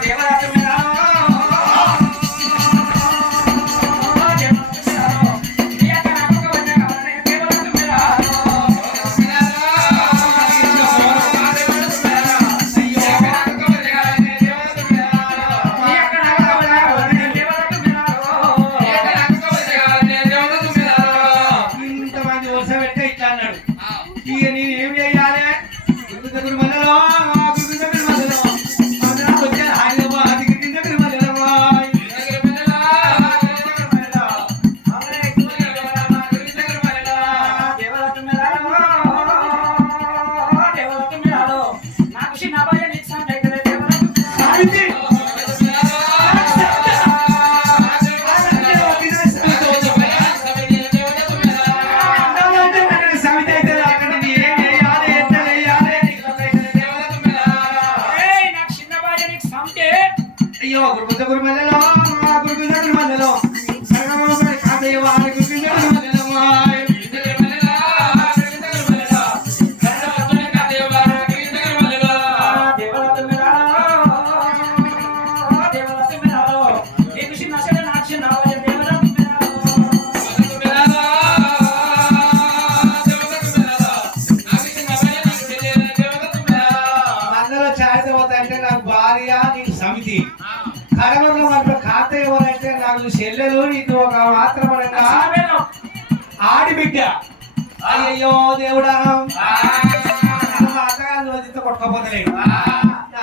别过来！别过来！సమితి. కడవలో మాకు ఖాత ఎవరైతే నాకు చెల్లెలు నీకు ఒక మాత్రం ఆడిబిడ్డ. అయ్యో దేవుడా. అత్తగారిని వదిలితే కొట్టుకోపోతలేడు నా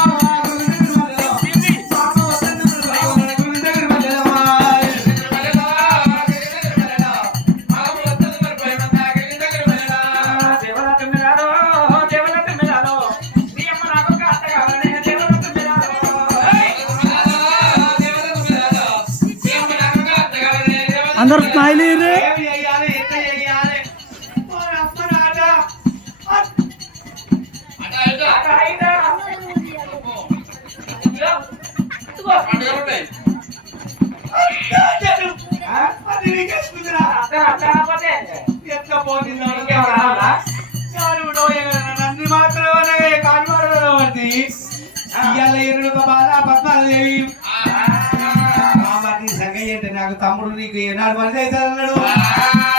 అందరు స్మైలీ పండుగ నాకు తమ్ముడు నీకు ఏనాడు మంది అవుతాడు అన్నాడు